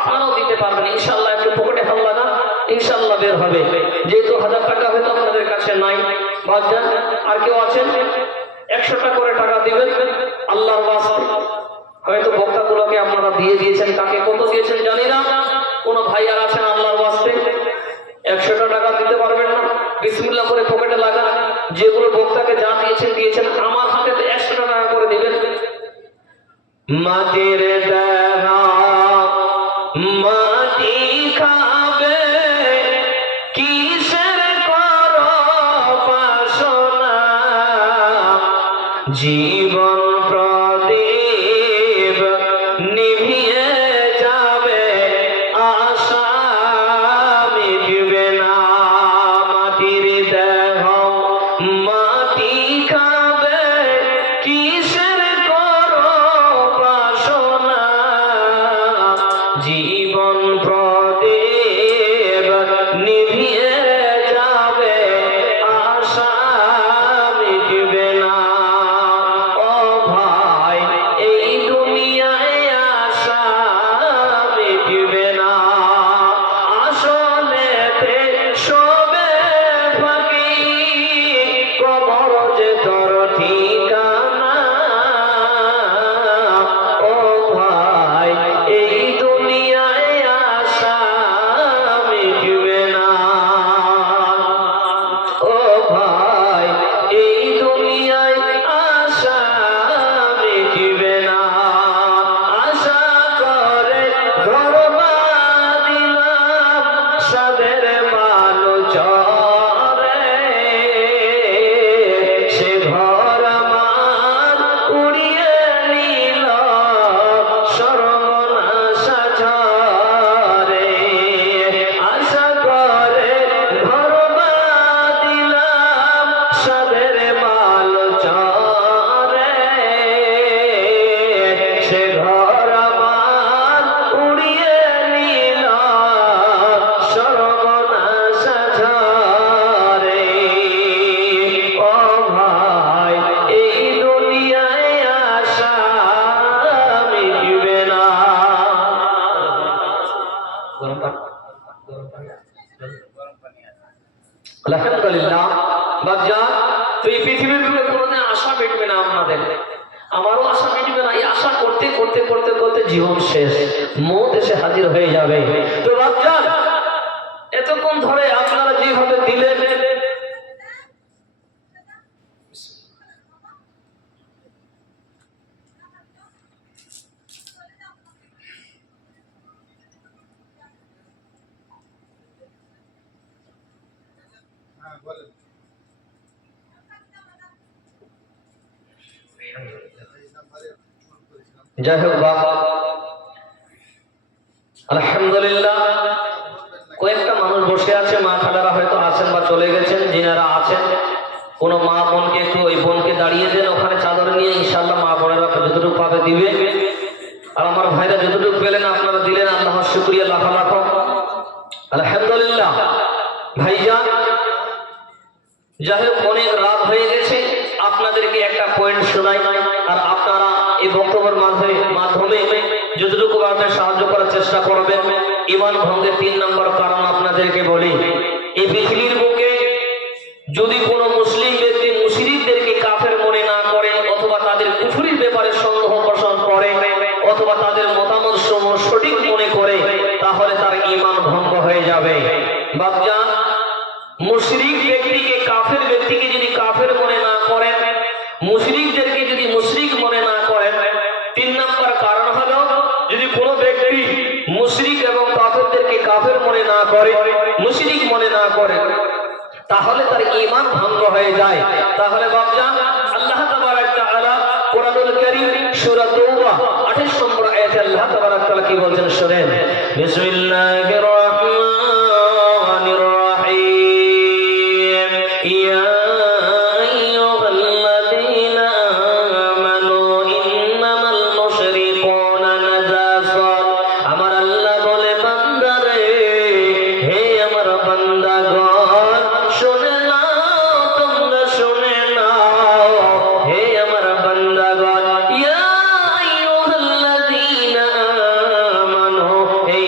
আপনারাও দিতে পারবেন ইনশাআল্লাহ। একটু পকেটে হাত লাগান, ইনশাআল্লাহ বের হবে। যেহেতু 1000 টাকা হয়তো আপনাদের কাছে নাই, বাদ যান। আর কেউ আছেন 100 টাকা করে টাকা দিবেন আল্লাহর ওয়াস্তে। হয়তো বক্তাগুলোকে আপনারা দিয়ে দিয়েছেন, কাকে কত দিয়েছেন জানি না। কোন ভাই আর আছেন আল্লাহর ওয়াস্তে 100 টাকা দিতে পারবেন না? বিসমিল্লাহ করে পকেটে লাগান। যেগুলো বক্তাকে যা দিয়েছেন দিয়েছেন, আমার হাতে 100 টাকা করে দিবেন। মাটির দেনা মাটি খাবে, কিসের করো বাসনা, জীবন প্রদীপ নিভিয়ে যাবে, আশা মিটবে না। মাটির দেহ মাটি খাবে, কিসের করো বাসনা, জীবন প্রদীপ নিভিয়ে যাবে, আশা মিটবে না। ও ভাই এই দুনিয়ায় আশা মিটবে না, আসলেতে সবে ফাঁকি, কবর যে তোর ঠিকানা। ও ভাই এই দুনিয়ায় আশা মিটবে না, ও ভাই এই দুনিয়ায় আশা মিটবে না। আশা করে ঘর বাঁধিলাম, সাদের বালু চরে, সে ঘর আমার উড়িয়ে নিল সর্বনাশা ঝড়ে। আশা করে ঘর বাঁধিলাম, সাদের বালু চরে, সে ঘর আমার উড়িয়ে নিল সর্বনাশা ঝড়ে। ও ভাই এই দুনিয়ায় আশা মিটবে না। আলহামদুলিল্লাহ। বাচ্চা তো এই পৃথিবীর বুকে কোনোদিন আশা মিটবে না আপনাদের, আমারও আশা মিটবে না। এই আশা করতে করতে করতে করতে জীবন শেষ, মৌত এসে হাজির হয়ে যাবে। তো বাচ্চা এতক্ষণ ধরে আপনারা যেভাবে দিলেন, যাই হোক বাবা আলহামদুলিল্লাহ। কয়েকটা মানুষ বসে আছে, মা খালারা হয়তো আছেন বা চলে গেছেন। যিনারা আছেন কোনো মা বোনকে একটু ওই বোনকে দাঁড়িয়ে দেন ওখানে চাদর নিয়ে, ইনশাআল্লাহ মা বোনেরা যতটুকু পাবে দিবে। আর আমার ভাইরা যতটুকু পেলেন আপনারা দিলেন, আল্লাহর শুকরিয়া লাখ লাখ আলহামদুলিল্লাহ। ভাইজান যাই হোক অনেক রাত হয়ে গেছে, আপনাদেরকে একটা পয়েন্ট শোনাই, আর আপনারা এই বক্তব্যের মাধ্যমে যতটুকু ভাবে সাহায্য করার চেষ্টা করবেন। ঈমান ভঙ্গের 3 নম্বর কারণ আপনাদেরকে বলি, এই পৃথিবীর বুকে যদি কোনো মুসলিম ব্যক্তি মুশরিকদেরকে কাফের মনে না করে, অথবা তাদের কুফরির ব্যাপারে সন্দেহ পোষণ করে, অথবা তাদের মতামত সমূহ সঠিক মনে করে, তাহলে তার ঈমান ভঙ্গ হয়ে যাবে। বাপজান মুশরিক ব্যক্তিকে কাফের ব্যক্তিকে যদি কাফের মনে না করেন, মুশরিকদেরকে যদি মুশরিক মনে না করেন, 3 নম্বর কারণ হলো যদি কোনো ব্যক্তি মুশরিক এবং কাফেরদেরকে কাফের মনে না করে, মুশরিক মনে না করে, তাহলে তার ঈমান ভঙ্গ হয়ে যায়। তাহলে বাপজান আল্লাহ তাবারক তাআলা কোরআনুল কারীম সূরা তাওবা 28 নম্বর আয়াতে আল্লাহ তাবারক তাআলা কি বলছেন শুনেন। বিসমিল্লাহির রাহমানির রাহিম। ইয়া আইয়ুহাল্লাযীনা আমানু ইন্নামাল মুশরিকুনা নাজাসুন। আমার আল্লাহ বলে বান্দারে, হে আমার বান্দাগণ শুনে নাও, তোমরা শুনে নাও, হে আমার বান্দাগণ। ইয়া আইয়ুহাল্লাযীনা আমানু, হে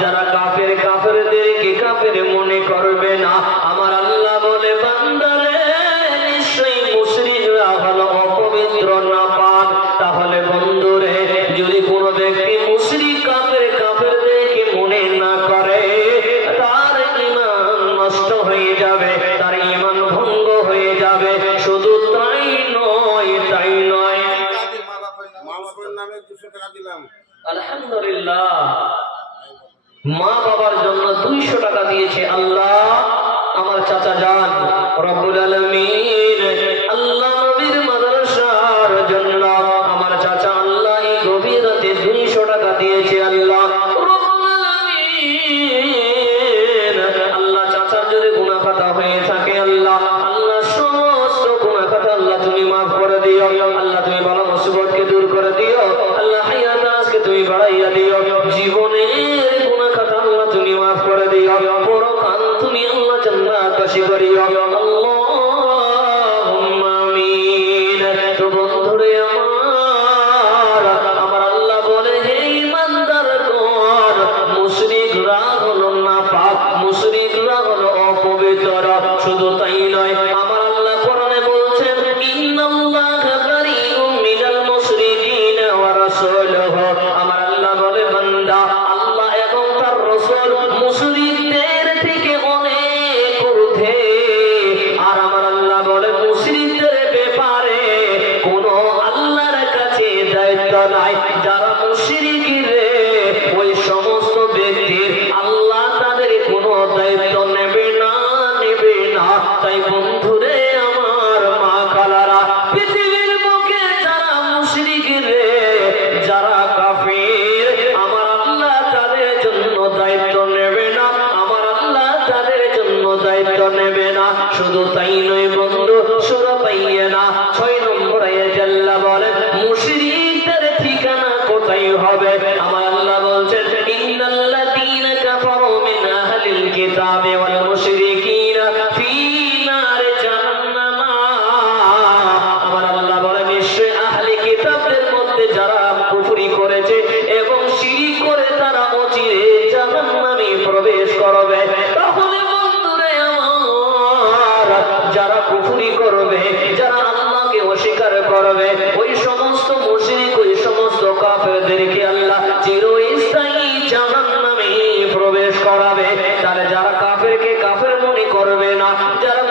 যারা কাফের কাফেরদেরকে কাফের মনে করবে না। আমার আল্লাহ বলে বান্দারে নিশ্চয়ই মুশরিকরা হলো অপবিত্র নাপাক। তাহলে বন্ধুরে যদি কোনো ব্যক্তি মুশরিক কাফেরদেরকে মনে না করে তার ঈমান নষ্ট হয়ে যাবে, তার ঈমান ভঙ্গ হয়ে যাবে। শুধু তাই নয় আলহামদুলিল্লাহ মা বাবার জন্য 200 টাকা দিয়েছে আল্লাহ। আমার চাচা যান রব্বুল আলামিন আল্লাহ নবীর মাদ্রাসার জন্য আমার চাচা আল্লাহ এই গভীর রাতে 200 টাকা দিয়েছে আল্লাহ রব্বুল আলামিন। আল্লাহ চাচার যদি গুনাহ খাতা হয়ে থাকে আল্লাহ সমস্ত গুনাহ খাতা আল্লাহ তুমি মাফ করে দিও। আল্লাহ তুমি বালা মুসিবতকে দূর করে দিও। আল্লাহ হায়াত আজকে তুমি বাড়াইয়া দিও। জীবনের গুনাহ খাতা আল্লাহ তুমি মাফ করে দিও। পরকাল তুমি আল্লাহ জান্নাতবাসী করিও। আল্লাহুম্মা আমিন। তো বন্ধুরে আমার আল্লাহ বলে হে ঈমানদারগণ মুশরিকরা হলো নাপাক, মুশরিকরা হলো অপবিত্র। শুধু তাই নয় আমার আল্লাহ কোরআনে বলছেন ইন্নাল্লাহা বারিউম মিনাল মুশরিকিনা ওয়া রাসূলুহু। আমার আল্লাহ বলে বান্দা আল্লাহ এবং তার রাসূল মুশরিকদের থেকে অনেক ঊর্ধ্বে। আর আমার আল্লাহ বলে মুশরিকদের ব্যাপারে কোনো আল্লাহর কাছে দায়িত্ব নাই। যারা মুশরিক রে ওই সমস্ত ব্যক্তির আল্লাহ তাদের কোনো দায়িত্ব নেবে না। তাই বন্ধুরে আমার মা খালারা পৃথিবীর বুকে যারা মুশরিক রে যারা কাফির আমার আল্লাহ তাদের জন্য দায়িত্ব নেবে না। আমার আল্লাহ তাদের জন্য দায়িত্ব নেবে না। শুধু তাই নয় বন্ধু সূরা বাইয়িনা 6 নম্বর আয়াতে আল্লাহ বলেন মুশরিকদের ঠিকানা কোথায় হবে। আমার আল্লাহ বলছেন ইন্নাল্লাযীনা কাফারু মিন আহলিল কিতাবি ওয়াল মুশরিকিনা ফি নারি জাহান্নাম। আমার আল্লাহ বলেন নিশ্চয় আহলে কিতাবদের মধ্যে যারা কুফরি করেছে এবং শিরক করে তারা অচিরে জাহান্নামে প্রবেশ করবে। তাহলে বন্ধুরে আমার যারা কুফরি করবে যারা আল্লাহকে অস্বীকার করবে ওই সমস্ত মুশরিক ওই সমস্ত কাফেরদেরকে আল্লাহ চিরস্থায়ী জাহান্নামে প্রবেশ করাবে। তাহলে যারা কাফেরকে কাফের মনে করবে না, যারা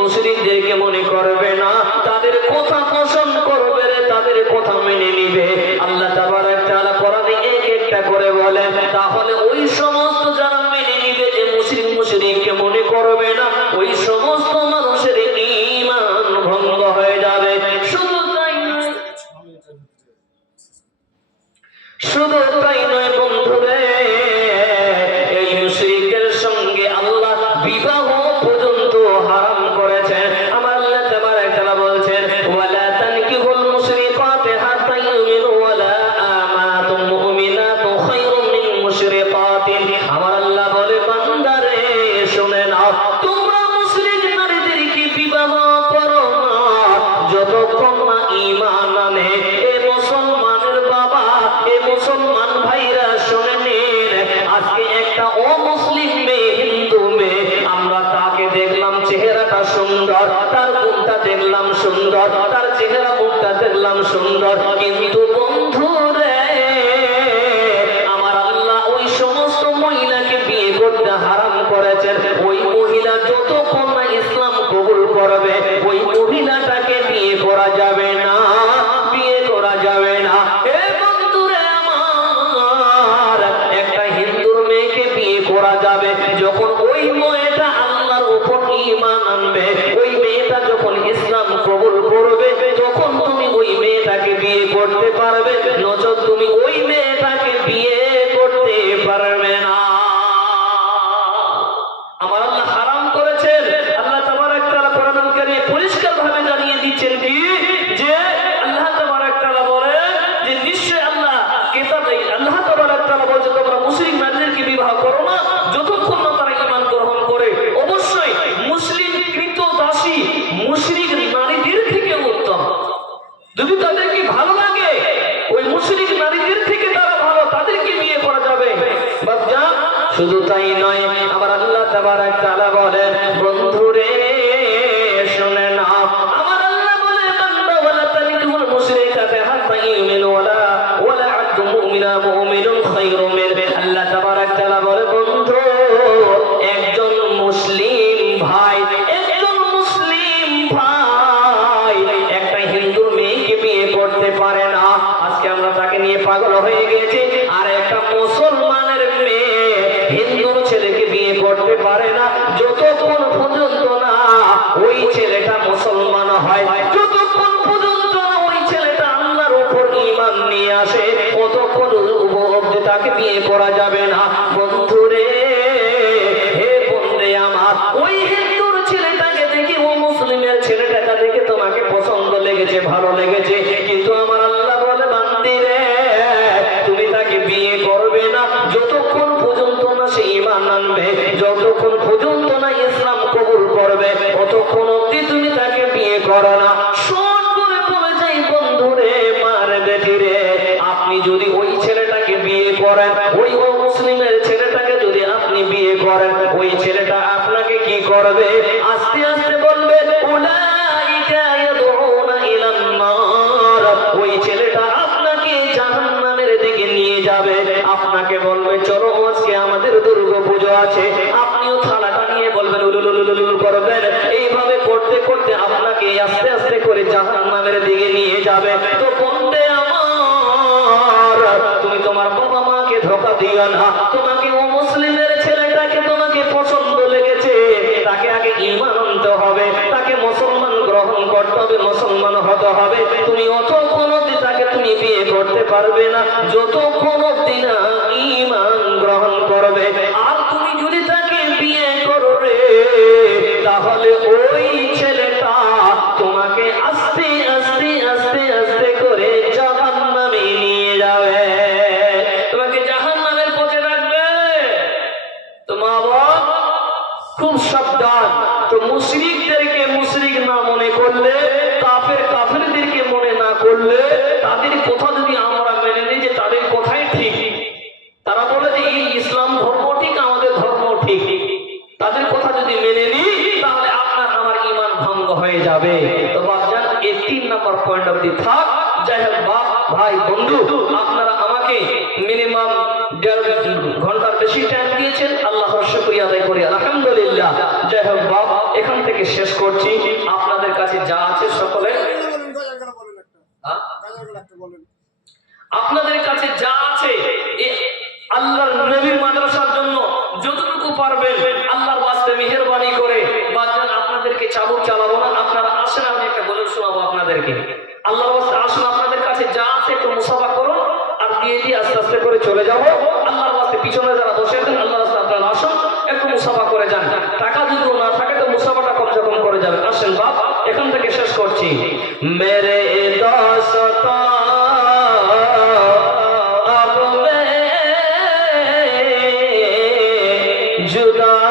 মুশরিকদেরকে মনে করবে না, তাদের কথা পছন্দ করবে রে, তাদের কথা মেনে নিবে। আল্লাহ তাবারক তাআলা কোরআনে এক একটা করে বলেন তাহলে ওই সমস্ত যারা মেনে নিবে যে মুশরিককে মনে করবে না ওই সমস্ত মানুষের ঈমান ভঙ্গ হয়ে যাবে। শুধু তাই নয় বন্ধুরে এই মুশরিকদের সঙ্গে আল্লাহ বিবাহ পর্যন্ত হারাম করেছেন। আমার আল্লাহ তাবারক তাআলা বলছেন ওয়ালা তানকিহুল মুশরিকাতি হাত্তা ইউমিনু ওয়ালা আমাতুম মুমিনাতু খায়রুম মিন মুশরিকাতিন। আমার আল্লাহ বলে বান্দারে শুনে নাও তোমরা মুশরিক নারীদেরকে বিবাহ করো না যতক্ষণ না ঈমান আনে। এ মুসলমানের বাবা এ মুসলমান ভাইরা শুনে নিন আজকে একটা অমুসলিম মেয়ে হিন্দু মেয়ে আমরা তাকে দেখলাম চেহারাটা সুন্দর, তার মুখটা দেখলাম সুন্দর, তার চেহারা মুখটা দেখলাম সুন্দর, কিন্তু বন্ধুরে আমার আল্লাহ ওই সমস্ত মহিলাকে বিয়ে করতে হারাম করেছেন। ওই মহিলা যতক্ষণ না ইসলাম কবুল করবে ওই মহিলাটাকে বিয়ে করা যাবে না, বিয়ে করা যাবে না। এ বন্ধুরে আমার একটা হিন্দুর মেয়েকে বিয়ে করা যাবে যখন ওই মেয়েটা আল্লাহর উপর ঈমান আনবে, ওই মেয়েটা যখন ইসলাম কবুল করবে তখন তুমি ওই মেয়েটাকে বিয়ে করতে পারবে, নচেৎ তুমি ওই মেয়েটাকে বিয়ে করতে পারবে না। আমার আল্লাহ হারাম করেছেন। আল্লাহ তাবারক তাআলা কোরআনুল কারীমে পরিষ্কার ভাবে জানিয়ে দিচ্ছেন কি যে আল্লাহ তাবারক তাআলা বলেন যে নিশ্চয় আল্লাহ তাবারক তাআলা বলেন তোমরা মুশরিক নারীদেরকে বিবাহ করো না যতক্ষণ না তারা ঈমান গ্রহণ করে। অবশ্যই মুসলিম কৃত দাসী মুশরিক নারীদের থেকে উত্তম। যদি তাদেরকে ভালো লাগে ওই মুশরিক নারীদের শুধু তাই নয়, আমার আল্লাহ তাবারক তাআলা বলেন, বন্ধুরে শুনে নাও, আমার আল্লাহ বলে, বান্দা ওয়ালা তানিকুল মুশরিকাতে হাত্তা ইউমিনু ওয়ালা আব্দু মুমিনা মুমিনুন খায়রুম মিন। আল্লাহ তাবারক তাআলা বলে, বন্ধু, একজন মুসলিম ভাই একটা হিন্দুর মেয়েকে বিয়ে করতে পারে না। আজকে আমরা তাকে নিয়ে পাগল হয়ে গেছি। আর একটা মুসলমানের মেয়ে হিন্দুর ছেলেকে বিয়ে করতে পারে না যতক্ষণ পর্যন্ত না ওই ছেলেটা মুসলমান হয়, যতক্ষণ পর্যন্ত না ওই ছেলেটা আল্লাহর উপর ঈমান নিয়ে আসে, ততক্ষণ অবধি তাকে বিয়ে করা যাবে না। বন্ধুরে, হে বন্ধে আমার, ওই হিন্দুর ছেলেটাকে দেখি, ও মুসলিমের ছেলেটাকে দেখে তোমাকে পছন্দ লেগেছে, ভালো লেগেছে, কিন্তু আমার আল্লাহ বলে, বান্দি রে, তুমি তাকে বিয়ে করবে না যতক্ষণ পর্যন্ত না সে ঈমান আনবে, যতক্ষণ পর্যন্ত না ইসলাম কবুল করবে, ততক্ষণ অবধি তুমি তাকে বিয়ে করো না। শোন করে বলে যাই, বন্ধুরে, মার বেটি রে, আপনি যদি ওই ছেলেটাকে বিয়ে করেন, ওই মুসলিমের ছেলেটাকে যদি আপনি বিয়ে করেন, ওই ছেলেটা আপনাকে কি করবে? আস্তে আস্তে বলবে, উলাইকা ইয়াদউনা ইলান নার। ওই ছেলেটা আপনাকে জাহান্নামের দিকে নিয়ে যাবে। আপনাকে বলবে, চলো আজকে আমাদের দুর্গাপূজা আছে, আপনিও থালাটা নিয়ে বলবেন, উলুলুলুলুলু করবেন। এইভাবে করতে করতে আপনাকে আস্তে আস্তে করে জাহান্নামের দিকে নিয়ে যাবে। তো বন্ধে আমার, তুমি তোমার বাবা মাকে ধোঁকা দিও না। তোমাকে ও মুসলিমের ছেলেটাকে তোমাকে পছন্দ লেগেছে, তাকে আগে ঈমান আনতে হবে, তাকে মুসলমান গ্রহণ করতে হবে, মুসলমান হতে হবে। তুমি অতক্ষণ অবধি তাকে তুমি বিয়ে করতে পারবে না যতক্ষণ অবধি না ঈমান গ্রহণ করবে। আর তুমি যদি তাকে বিয়ে করবে, তাহলে ওই ছেলেটা তোমাকে আস্তে আস্তে আস্তে আস্তে করে জাহান্নামে নিয়ে যাবে, তোমাকে জাহান্নামের পথে রাখবে। তো মা বাবা খুব সাবধান। তো মুশরিকদেরকে মুশরিক না মনে করলে, কাফেরদেরকে মনে না করলে, তাদের কথা যদি আমরা মেনে নিই যে তাদের কথাই ঠিক, তারা বলে যে এই ইসলাম ধর্ম ঠিক, আমাদের ধর্ম ঠিক, তাদের কথা যদি মেনে নিই, তাহলে আপনার আমার ঈমান ভঙ্গ হয়ে যাবে। তো বাপজান, এই 3 নম্বর পয়েন্ট অবধি থাক। যাই হোক বাপ, ভাই, বন্ধু, আপনারা আমাকে মিনিমাম 1.5 ঘন্টার বেশি টাইম দিয়েছেন, আল্লাহর শুকরিয়া আদায় করি, আলহামদুলিল্লাহ। যাই হোক বাপ, এখান থেকে শেষ করছি। আপনাদের কাছে যা আছে সকলে, আপনাদের কাছে যা আছে আল্লাহর নবীর মাদ্রাসার জন্য যতটুকু পারবেন আল্লাহর ওয়াস্তে মেহেরবানি করে, বাজান আপনাদেরকে চাবুক চালাবো না, আপনারা আসেন, আমি একটা গজল শোনাবো আপনাদেরকে। আল্লাহর ওয়াস্তে আসুন, আপনাদের কাছে যা আছে একটু মুসাফা করুন, আর দিয়ে দিয়ে আস্তে আস্তে করে চলে যাবো। আল্লাহর ওয়াস্তে পিছনে যারা বসে আছেন, আল্লাহর ওয়াস্তে আপনারা আসুন, একটু মুসাফা করে যান। টাকা যদিও না থাকে তো মুসাফাটা কমসে কম করে যাবেন। আসেন বাপ, এখান থেকে শেষ করছি। মেরে দোস্ত जुदा